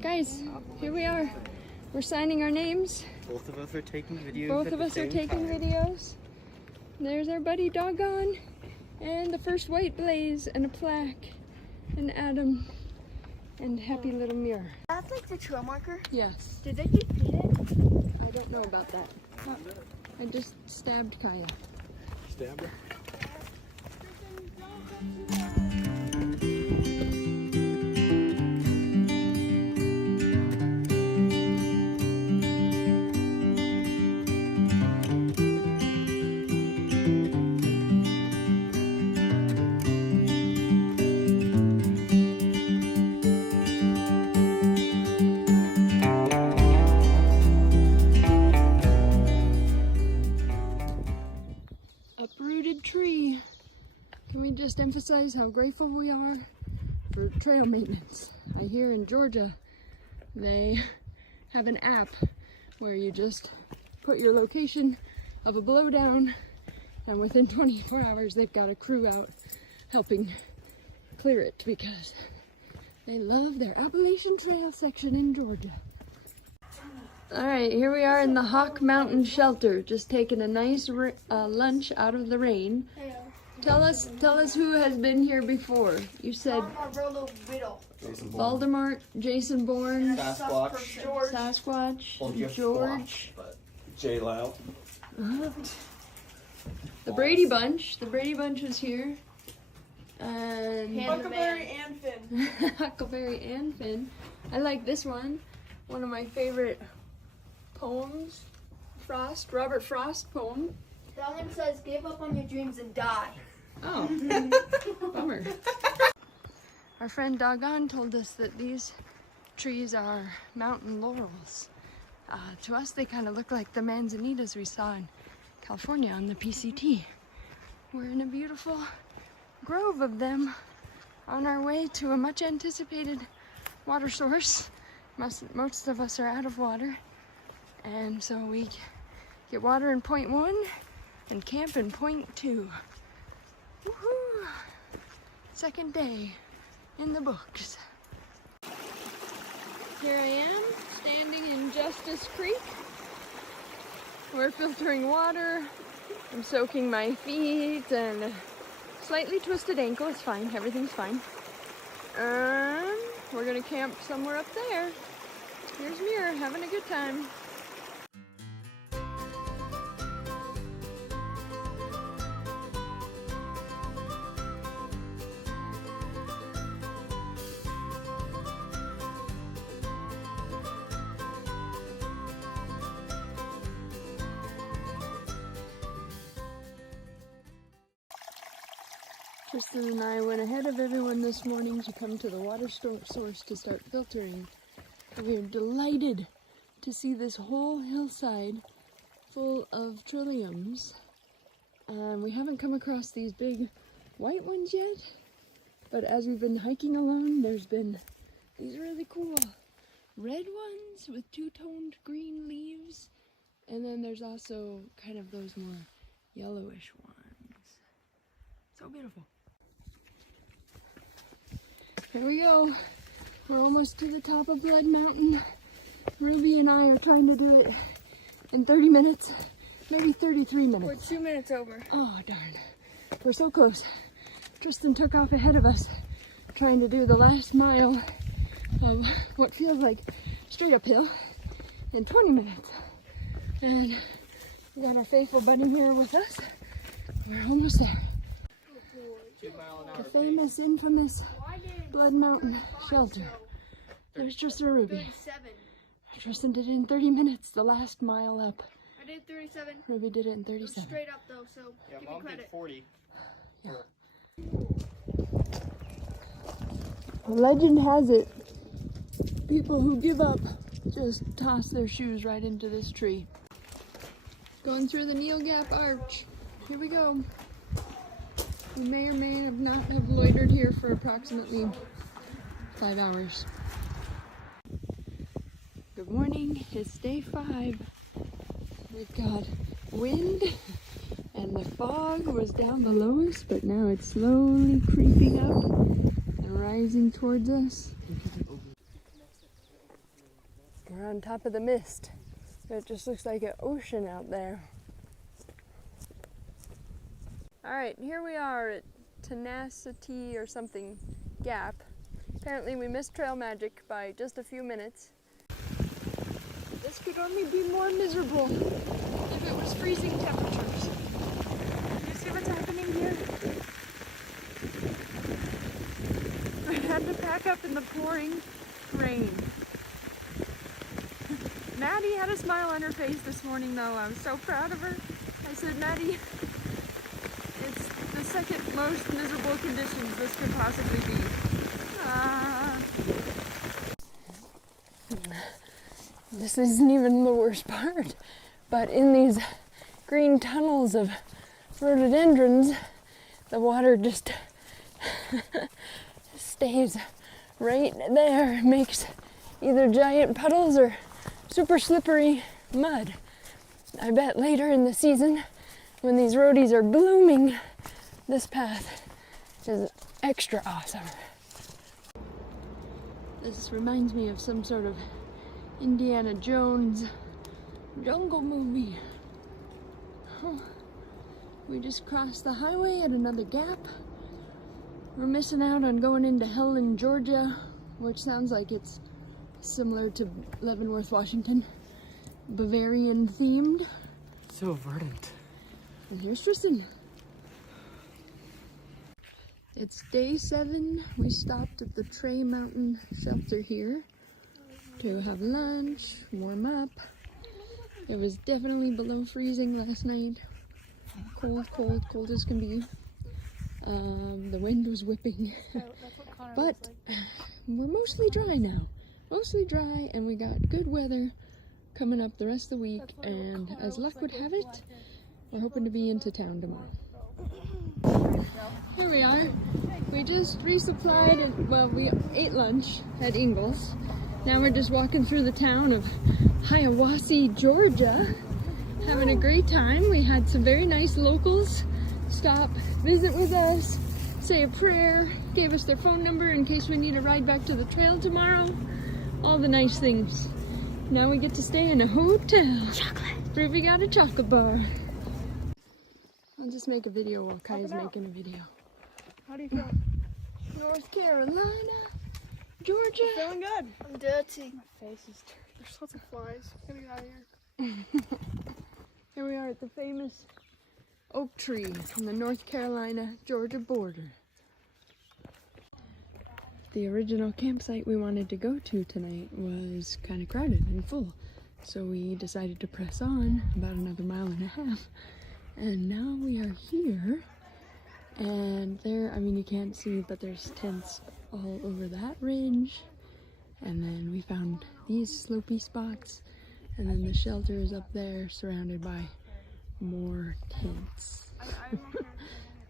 Guys, here we are. We're signing our names. Both of us are taking videos. Both of us are taking videos. There's our buddy Doggone, and the first white blaze, and a plaque, and Adam, and happy little mirror. That's like the trail marker? Yes. Did they get painted? I don't know about that. I just stabbed Kaya. Stabbed her? Uprooted tree. Can we just emphasize how grateful we are for trail maintenance? I hear in Georgia they have an app where you just put your location of a blowdown, and within 24 hours they've got a crew out helping clear it because they love their Appalachian Trail section in Georgia. Alright, here we are in the Hawk Mountain Shelter, just taking a nice lunch out of the rain. Tell us who has been here before. You said Voldemort, Jason Bourne, Sasquatch, George, J. Lau. The Brady Bunch. The Brady Bunch was here. And Huckleberry and Finn. Huckleberry and Finn. I like this one. One of my favorite poems. Robert Frost poem. That one says, "Give up on your dreams and die." Oh, bummer. Our friend Doggone told us that these trees are mountain laurels. To us, they kind of look like the manzanitas we saw in California on the PCT. We're in a beautiful grove of them on our way to a much anticipated water source. Most of us are out of water, and so we get water in point 1 and camp in point 2. Woohoo! Second day in the books. Here I am, standing in Justice Creek. We're filtering water. I'm soaking my feet and a slightly twisted ankle. It's fine, everything's fine. We're gonna camp somewhere up there. Here's Mira having a good time. Tristan and I went ahead of everyone this morning to come to the water source to start filtering. We are delighted to see this whole hillside full of trilliums. We haven't come across these big white ones yet, but as we've been hiking along, there's been these really cool red ones with two-toned green leaves, and then there's also kind of those more yellowish ones. So beautiful. Here we go. We're almost to the top of Blood Mountain. Ruby and I are trying to do it in 30 minutes, maybe 33 minutes. We're 2 minutes over. Oh, darn. We're so close. Tristan took off ahead of us, trying to do the last mile of what feels like straight uphill in 20 minutes. And we got our faithful bunny here with us. We're almost there. The famous, infamous Blood Mountain Shelter. There's Tristan and Ruby. 37. Tristan did it in 30 minutes, the last mile up. I did 37. Ruby did it in 37. Straight up though, so Yeah, give me Mom credit. did 40. Yeah. Legend has it, people who give up just toss their shoes right into this tree. Going through the Neil Gap Arch. Here we go. We may or may not have loitered here for approximately 5 hours. Good morning, it's day 5. We've got wind and the fog was down below us, but now it's slowly creeping up and rising towards us. We're on top of the mist. It just looks like an ocean out there. Alright, here we are at Tenacity or something Gap. Apparently we missed Trail Magic by just a few minutes. This could only be more miserable if it was freezing temperatures. You see what's happening here? I had to pack up in the pouring rain. Maddie had a smile on her face this morning though. I was so proud of her. I said, Maddie, it's the second most miserable conditions this could possibly be. This isn't even the worst part, but in these green tunnels of rhododendrons, the water just stays right there. It makes either giant puddles or super slippery mud. I bet later in the season, when these roadies are blooming, this path is extra awesome. This reminds me of some sort of Indiana Jones jungle movie. Oh, we just crossed the highway at another gap. We're missing out on going into Helen, Georgia, which sounds like it's similar to Leavenworth, Washington. Bavarian themed. So verdant. And here's Tristan. It's day 7. We stopped at the Trey Mountain shelter here to have lunch, warm up. It was definitely below freezing last night. Cold, cold, cold as can be. The wind was whipping. But we're mostly dry now. Mostly dry, and we got good weather coming up the rest of the week, and as luck would have it, we're hoping to be into town tomorrow. Here we are. We just resupplied, and well, we ate lunch at Ingalls. Now we're just walking through the town of Hiawassee, Georgia, having a great time. We had some very nice locals stop, visit with us, say a prayer, gave us their phone number in case we need a ride back to the trail tomorrow. All the nice things. Now we get to stay in a hotel. Chocolate. Ruby got a chocolate bar. I'll just make a video while Kai's making a video. How do you feel? North Carolina, Georgia. Feeling good. I'm dirty. My face is dirty. There's lots of flies. Get me out of here. Here we are at the famous oak tree on the North Carolina-Georgia border. The original campsite we wanted to go to tonight was kind of crowded and full, so we decided to press on about another 1.5 miles, and now we are here, and there, I mean you can't see, but there's tents all over that ridge, and then we found these slopey spots, and then the shelter is up there surrounded by more tents.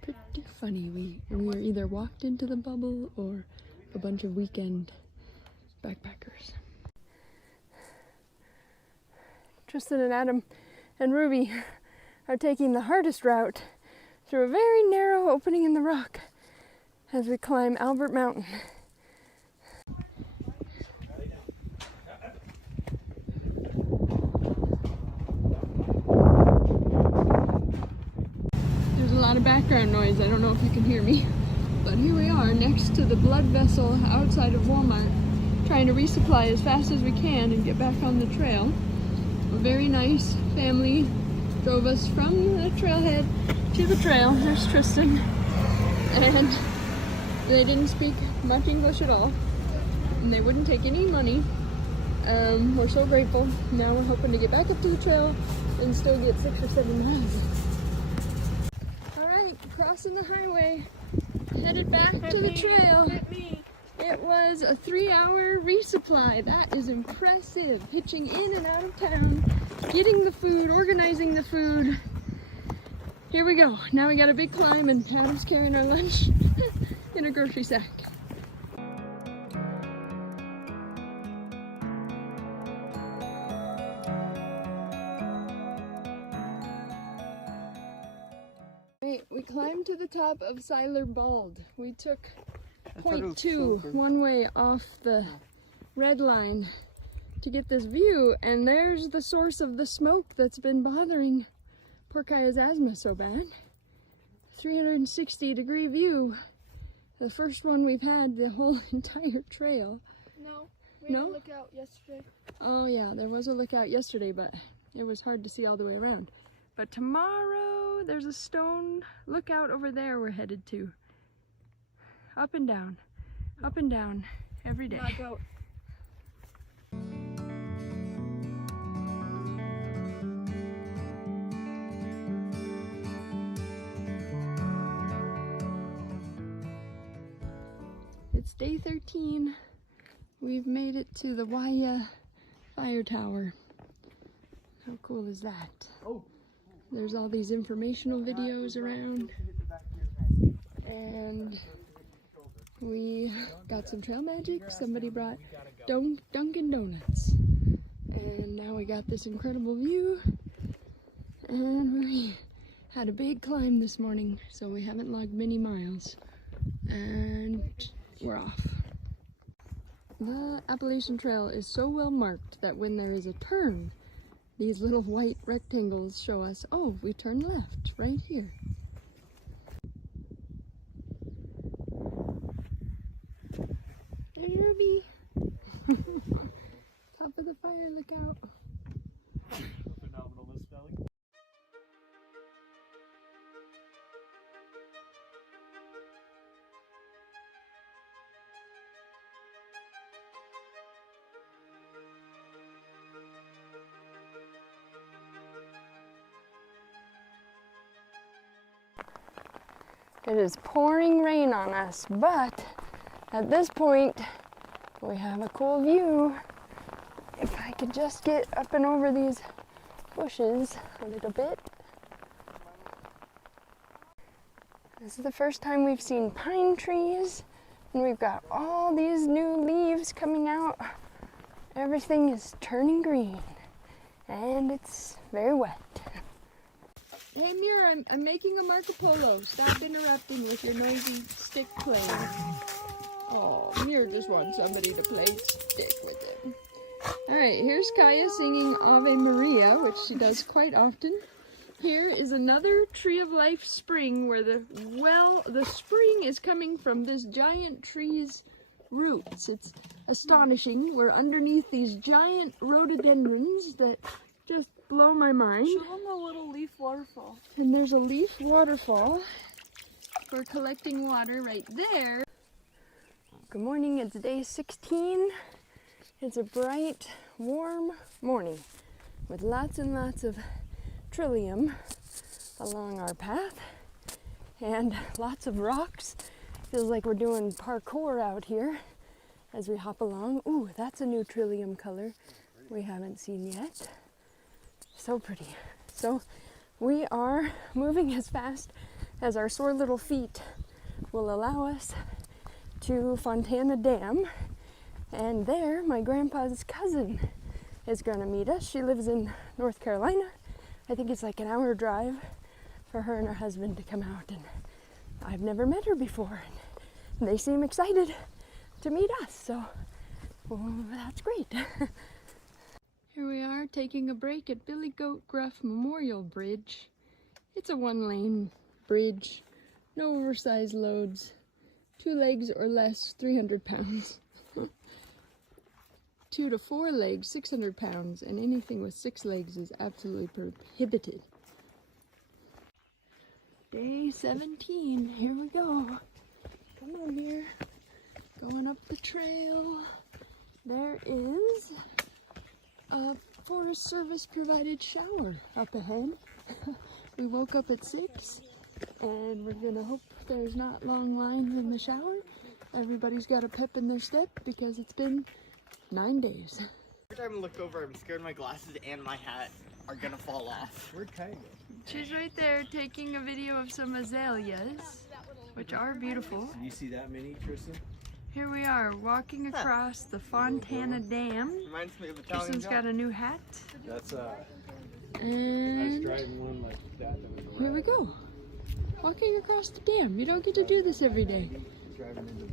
Pretty funny. We were either walked into the bubble or a bunch of weekend backpackers. Tristan and Adam and Ruby are taking the hardest route through a very narrow opening in the rock as we climb Albert Mountain. There's a lot of background noise. I don't know if you can hear me. But here we are next to the blood vessel outside of Walmart, trying to resupply as fast as we can and get back on the trail. A very nice family drove us from the trailhead to the trail. There's Tristan. And they didn't speak much English at all. And they wouldn't take any money. We're so grateful. Now we're hoping to get back up to the trail and still get 6 or 7 miles. Alright, crossing the highway. Headed back to the trail. It was a 3-hour resupply. That is impressive. Hitching in and out of town, getting the food, organizing the food. Here we go. Now we got a big climb and Adam's carrying our lunch in a grocery sack. We climbed to the top of Seiler Bald. We took point 2 one way off the red line to get this view, and there's the source of the smoke that's been bothering poor Kaya's asthma so bad. 360-degree view. The first one we've had the whole entire trail. No, we had a lookout yesterday. Oh yeah, there was a lookout yesterday, but it was hard to see all the way around. But tomorrow, there's a stone lookout over there we're headed to. Up and down every day. Not goat. It's day 13. We've made it to the Waya Fire Tower. How cool is that? There's all these informational videos around, and we got some trail magic. Somebody brought Dunkin' Donuts, and now we got this incredible view, and we had a big climb this morning, so we haven't logged many miles, and we're off. The Appalachian Trail is so well marked that when there is a turn, these little white rectangles show us, oh, we turn left right here. There's Ruby. Top of the fire lookout. Phenomenal misspelling. It is pouring rain on us, but at this point, we have a cool view. If I could just get up and over these bushes a little bit. This is the first time we've seen pine trees, and we've got all these new leaves coming out. Everything is turning green, and it's very wet. Hey Muir, I'm making a Marco Polo. Stop interrupting with your noisy stick playing. Oh, Muir just wants somebody to play stick with him. Alright, here's Kaya singing Ave Maria, which she does quite often. Here is another Tree of Life spring where the spring is coming from this giant tree's roots. It's astonishing. We're underneath these giant rhododendrons that just blow my mind. Show them the little leaf waterfall. And there's a leaf waterfall for collecting water right there. Good morning, it's day 16. It's a bright, warm morning with lots and lots of trillium along our path and lots of rocks. Feels like we're doing parkour out here as we hop along. Ooh, that's a new trillium color we haven't seen yet. So pretty. So we are moving as fast as our sore little feet will allow us to Fontana Dam, and there my grandpa's cousin is going to meet us. She lives in North Carolina. I think it's like an hour drive for her and her husband to come out, and I've never met her before, and they seem excited to meet us, so that's great. Here we are taking a break at Billy Goat Gruff Memorial Bridge. It's a 1-lane bridge, no oversized loads, 2 legs or less, 300 pounds. 2 to 4 legs, 600 pounds, and anything with 6 legs is absolutely prohibited. Day 17, here we go. Come on here, going up the trail. There is a Forest Service provided shower up ahead. We woke up at 6 and we're gonna hope there's not long lines in the shower Everybody's got a pep in their step because it's been 9 days. Every time I look over, I'm scared my glasses and my hat are gonna fall off. Where'd Kai go? She's right there taking a video of some azaleas, which are beautiful. Did you see that many, Tristan? Here we are, walking across the Fontana Dam. Reminds me of Italian Tristan's got a new hat. That's I was And driving one like that was here we go. Walking across the dam. You don't get to do this every day. driving into